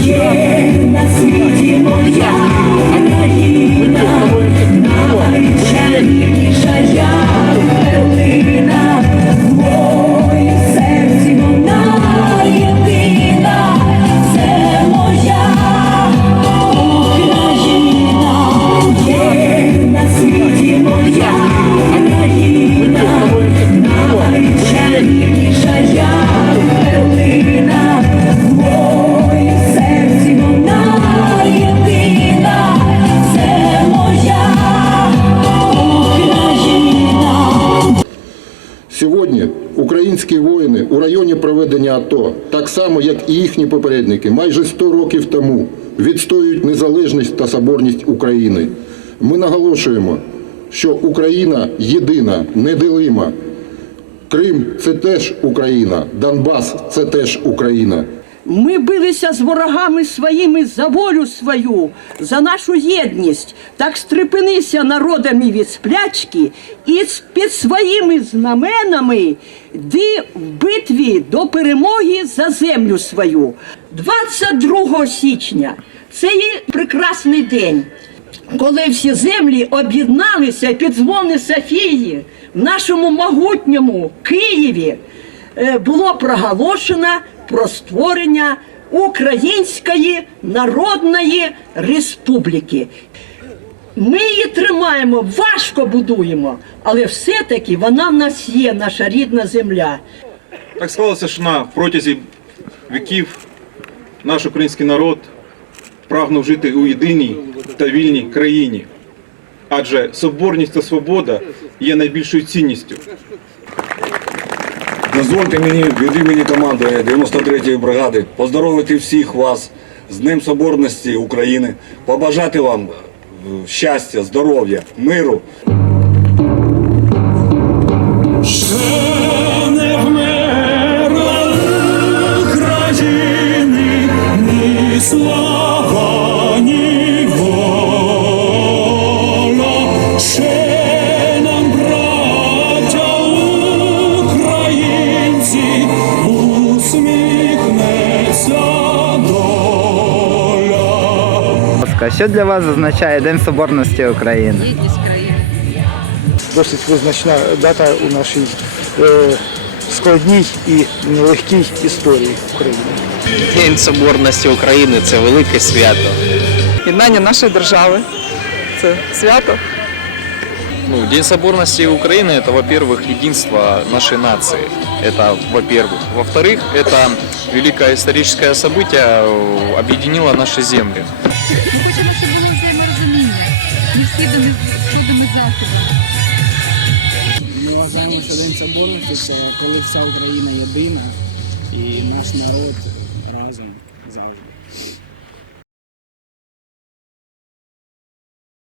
Є на світі моя країна, районі проведення АТО, так само як і їхні попередники, майже 100 років тому відстоюють незалежність та соборність України. Ми наголошуємо, що Україна єдина, неділима. Крим це теж Україна, Донбас це теж Україна. Ми билися з ворогами своїми за волю свою, за нашу єдність. Так стрепенися народами від сплячки і під своїми знаменами йди в битві до перемоги за землю свою. 22 січня це є прекрасний день. Коли всі землі об'єдналися під дзвони Софії в нашому могутньому Києві, е, було проголошено про створення Української Народної Республіки. Ми її тримаємо, важко будуємо, але все-таки вона в нас є, наша рідна земля. Так склалося, що на протязі віків наш український народ прагнув жити у єдиній та вільній країні. Адже соборність та свобода є найбільшою цінністю. Дозвольте мені від імені команди 93-ї бригади поздоровити всіх вас з Днем Соборності України, побажати вам е, щастя, здоров'я, миру. ласка, що для вас означає День Соборності України? досить визначна дата у нашій е, складній і нелегкій історії України. День Соборності України це велике свято. єднання нашої держави. Це свято. Ну, День Соборности Украины это, во-первых, единство нашей нации. Это, во-первых. Во-вторых, это великое историческое событие э, объединило наши земли. необхідними чудними засобами. Ми вважаємо, що День Соборності це коли вся Україна єдина і наш народ разом завжди.